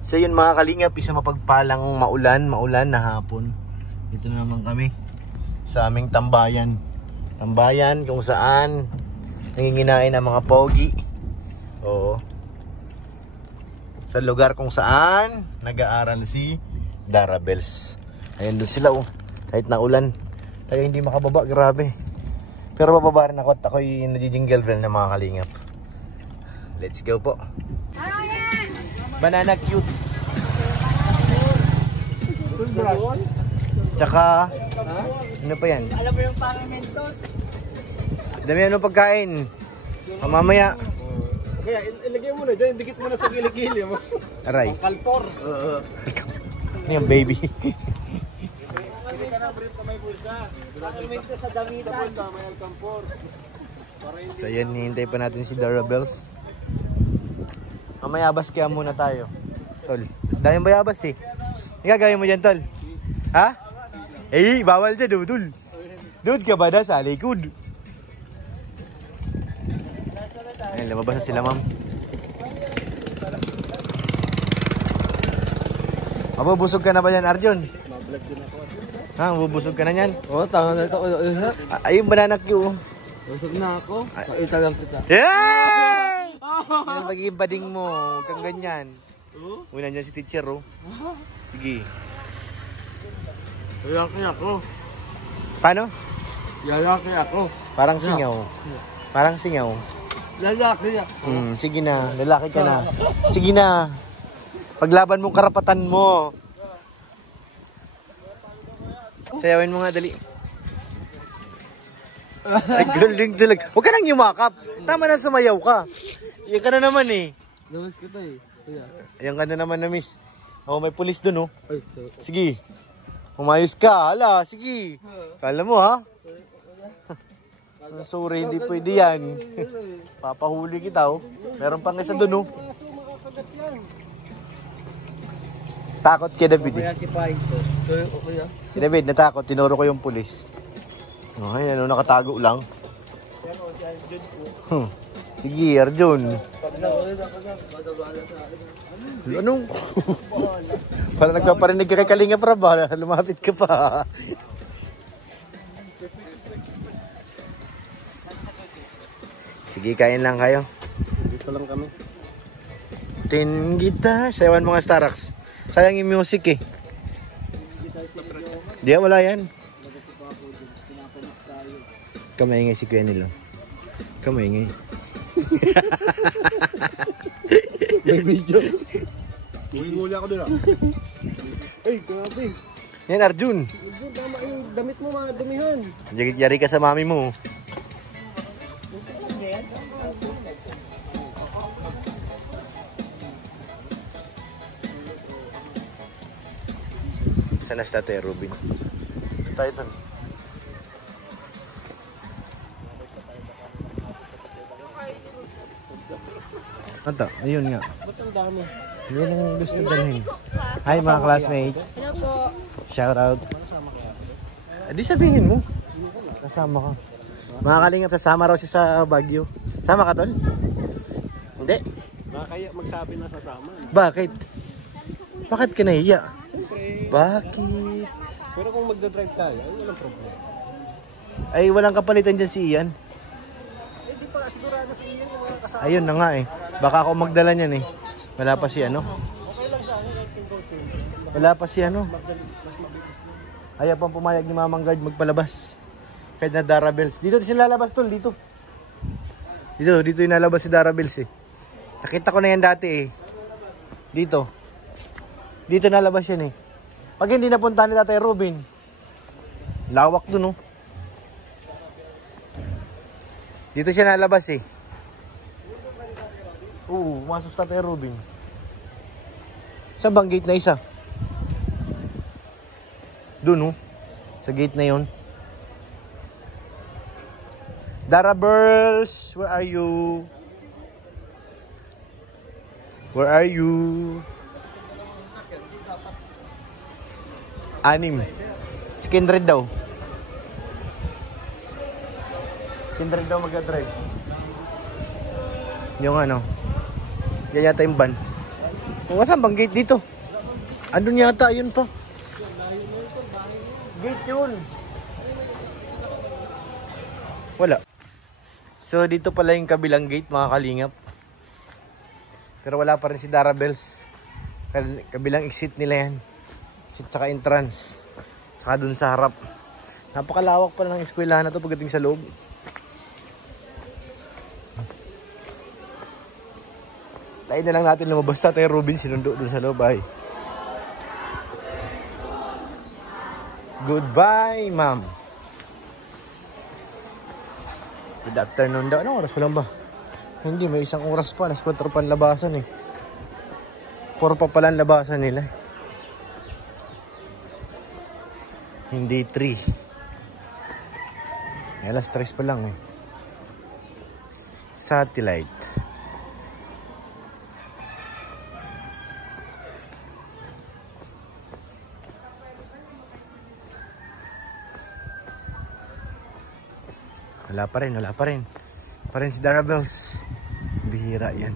So yun mga kalingap, isa mapagpalang maulan na hapon. Dito na naman kami sa aming tambayan. Tambayan kung saan nanginginain ang mga pogi. Oo. Sa lugar kung saan nag-aaral si Darabels. Ayan doon sila oh. Kahit na ulan, tayo hindi makababa, grabe. Pero bababa rin ako at ako'y nagji-jingle bell na mga kalingap. Let's go po. Banana cute. Tsaka, ano pa yan? Alam mo yung pangamentos? Dami ano pagkain. Mamaya. Kaya ilagay mo na dyan, dikit mo na sa kilikili mo. Aray. Kalpor. Ano yung baby? Hindi ka na brief ka may bulsa. Pangamentos sa damitan. Sa bulsa may alkampor. So yan, hihintay pa natin si Darabels. Mamaya bas kaya muna tayo. Tol, daming bayabas eh. Ano gagawin mo dyan, Tol? Ha? Eh, bawal dyan, Dudul. Doon ka ba na sa likod? Ayan, lumabas na sila, ma'am. Mabubusog ka na ba yan, Arjun? Mablog din ako. Ha, mabubusog ka na yan? Oo, tama na ito. Ayun, banana Q. Busog na ako. Kaita lang kita. Yay! Yan, magiging bading mo. Huwag kang ganyan. Uy, nandyan si teacher, oh. Sige. Lalaki ako. Paano? Lalaki ako. Parang singaw. Parang singaw. Lalaki ako. Sige na, lalaki ka na. Sige na. Paglaban mong karapatan mo. Sayawin mo nga, dali. Ay, galing talaga. Huwag ka nang yumakap. Tama na, sumayaw ka. Yan ka na naman eh. Lawas kita eh. Kuya. Yan ka na naman na miss. Oh, may pulis dun oh. Ay, Sige. Umayos ka. Hala, sige. Kala mo ha? Sorry, hindi pwede yan. Papahuli kita oh. Meron pang isa dun oh. Takot kay David eh. Kaya si Paito. kuya. Si David, natakot. Tinuro ko yung pulis. Oh, ay, ano, nakatago lang. Sige, Arjun. Anong? Para nagpaparinig ka kay Kalinga Prab, lumapit ka pa. Sige, kain lang kayo. Dito lang kami. Tin guitar, sayawan mga Starax. Sayang yung music eh. Di wala yan. Kamaingay si Kuya nila. Kamaingay. May video. Huli ako doon ah. Ay, grabe. Yan, Arjun. Arjun, tama yung damit mo madumihan. Yari ka sa mami mo. Sana si Tatay Robin. Tayo doon. Ito, ayun nga. Ba't ang dami? Yan ang gusto dalhin. Hi mga classmates. Hello po. Shout out. Di sabihin mo. Kasama ka. Mga kalingap, sasama raw siya sa Baguio. Sama ka, Tol? Hindi. Kaya magsabi na sasama. Bakit? Bakit ka nahiya? Siyempre. Bakit? Pero kung magdadrive tayo, ay walang problema. Ay, walang kapalitan dyan si Ian. Eh, di pa sigurado sa iyo yung mga kasama. Ayun na nga eh. Baka ako magdala niyan eh. Wala pa si ano. Okay lang sa akin kahit coaching. Wala pa si ano. Mas mabilis. Ayaw pang pumayag ni Mamang Guard magpalabas. Kahit na Darabels. Dito sila lalabas, Tol. Dito. Dito yung nalabas si Darabels eh. Nakita ko na yan dati eh. Dito. Dito nalabas yan eh. Pag hindi napunta ni Tatay Robin. Lawak dun oh. Dito siya nalabas eh. Oo, masok sa Tatay Robin. Sa bang gate na isa? Dun oh. Sa gate na yon. Darabels, where are you? Where are you? Anim. Si Kindred daw. Kindred daw mag-drive. Yung ano. Yan yata yung van. O, saan bang gate dito? Andun yata, yun pa. Gate yun. Wala. So, dito pala yung kabilang gate, mga kalingap. Pero wala pa rin si Darabels. Kabilang exit nila yan. Exit tsaka entrance. Tsaka dun sa harap. Napakalawak pala ng eskwelahan na to pagdating sa loob. Tayo na lang natin lumabas. Tayo Ruben sinundo dun sa loob ay. Goodbye, ma'am. Good afternoon daw. Anong oras pa lang ba? Hindi, may isang oras pa. Alas 4 pa ang labasan eh. 4 pa pala ang labasan nila. Hindi 3. Alas 3 pa lang eh. Satellite. Wala pa rin, wala pa rin. Pa rin si Darabels. Bihira yan.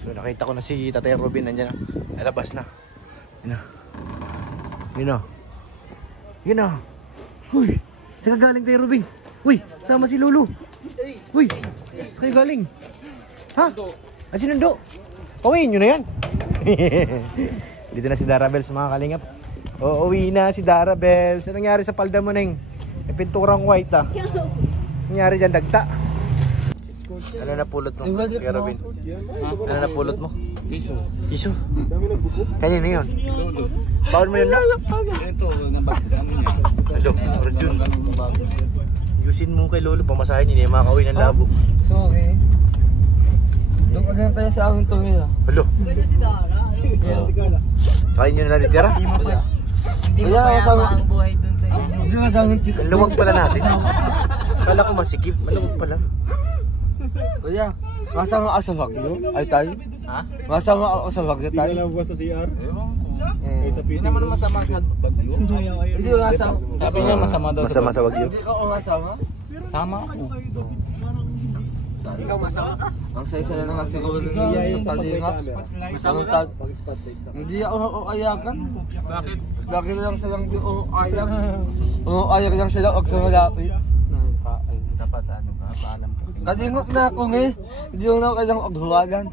So nakita ko na si Tatay Robin nandiyan na. Alabas na. Yun na. Yun na. Yun na. Uy, saan ka galing Tatay Robin? Uy, sama si Lulu. Uy, saan ka galing? Ha? Sinundo. Uwiin nyo na yan. Dito na si Darabels mga kalingap. Uwi na si Darabels. Anong nangyari sa palda mo neng? May pinturang white ah. Nangyari dyan, dagta. Ano na pulot mo, Kuya Robin? Ano na pulot mo? Piso. Iso? Kanina yun? Bawal mo yun na? Ito, nabagdaan niya. Alo, Arjun. Yusin mo kay Lolo, pamasahin niya, hindi makakauwi ng labo. Sorry. Doon kasi na tayo sa aming tumira. Alo, sa inyo na natitira? Hindi mo kaya ang buhay dun sa inyo. Hindi na gamit chicken. Ang luwag pala natin. Kala ko masikip, maluwag pala. Kuya, kasama ako sa Wagyo? Ay tayo? Ha? Kasama ako sa Wagyo tayo? Hindi ka lang sa CR. Ewan ko. Sa Hindi naman masama sa bagyo. Hindi ko kasama. Sabi niya masama daw Masama sa Wagyo. Hindi ko kasama. Sama ako. Ikaw masama ka? Ang saya-saya na nga siguro ng yung talingap. Hindi ako ayagan. Bakit? Lagi lang silang di ayag. Ayag lang sila og sa malapit. Dapat ano ba? Paalam ka. Kalingap na ako eh. Hindi ko na kailang aghuwagan.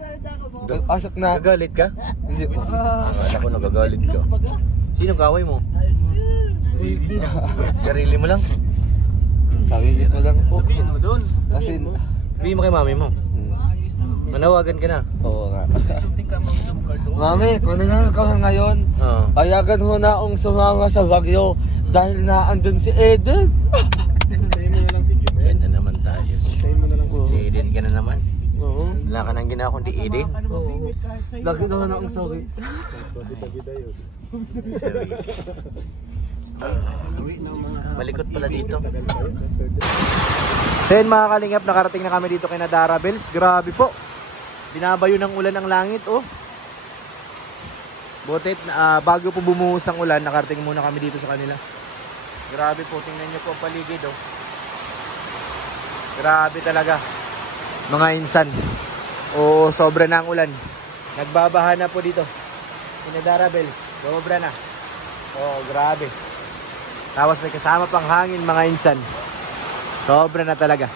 Asok na. Nagagalit ka? Hindi po. Akala ko nagagalit ka. Sino kaway mo? Sarili mo lang? Sabi dito lang po. Sabihin mo dun. Kasi... Sabihin mo kay mami mo. Manawagan ka na. Oo nga. Shooting ka mga zoom card doon. Mami, kung na ka ngayon, Oo. payagan mo na akong sumama sa Wagyo dahil na andun si Eden. Tayo mo na lang si Jim. Yan na naman tayo. Tayo mo na lang Si Eden ka na naman. Oo. Wala ka nang ginawa kundi Eden. Oo. Lagi naman akong sorry. Bida-bida yun. Malikot pala dito. So yun mga kalingap, nakarating na kami dito kay Darabels. Grabe po. Binabayo ng ulan ang langit oh. Butit, bago po bumuhos ang ulan, nakarating muna kami dito sa kanila. Grabe po, tingnan nyo po ang paligid oh. Grabe talaga. Mga insan. O sobra na ang ulan. Nagbabaha na po dito. Kay Darabels, sobra na. Oh, grabe. Tapos may kasama pang hangin mga insan. Sobra na talaga.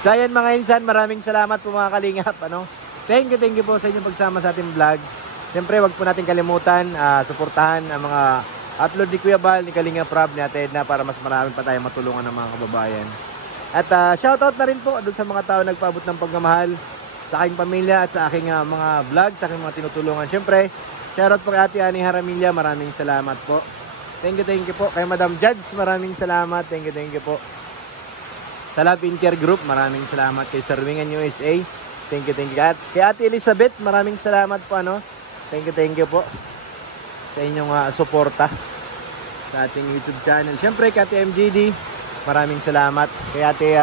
So ayan mga insan, maraming salamat po mga kalingap. Ano? Thank you po sa inyong pagsama sa ating vlog. Siyempre wag po natin kalimutan, suportahan ang mga upload ni Kuya Bal, ni Kalingap Rob, ni Ate Edna para mas marami pa tayong matulungan ng mga kababayan. At shoutout na rin po doon sa mga tao nagpaabot ng pagmamahal sa aking pamilya at sa aking mga vlog, sa aking mga tinutulungan. Siyempre, shoutout po kay Ate Ani Haramilla, maraming salamat po. Thank you po. Kay Madam Judge, maraming salamat. Thank you po. Sa Love in Care Group, maraming salamat. Kay Sir Wingan USA, thank you. At kay Ate Elizabeth, maraming salamat po. Ano? Thank you po sa inyong suporta sa ating YouTube channel. Siyempre, kay Ate MGD, maraming salamat. Kay Ate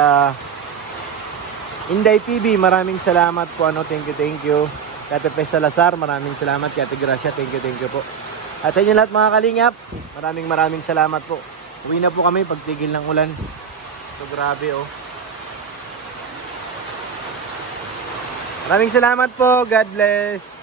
Inday PB, maraming salamat po. Ano? Thank you. Kay Ate Pes Salazar, maraming salamat. Kay Ate Gracia, thank you po. At sa inyo lahat mga kalingap, maraming salamat po. Uwi na po kami pagtigil ng ulan. So grabe oh. Maraming salamat po. God bless.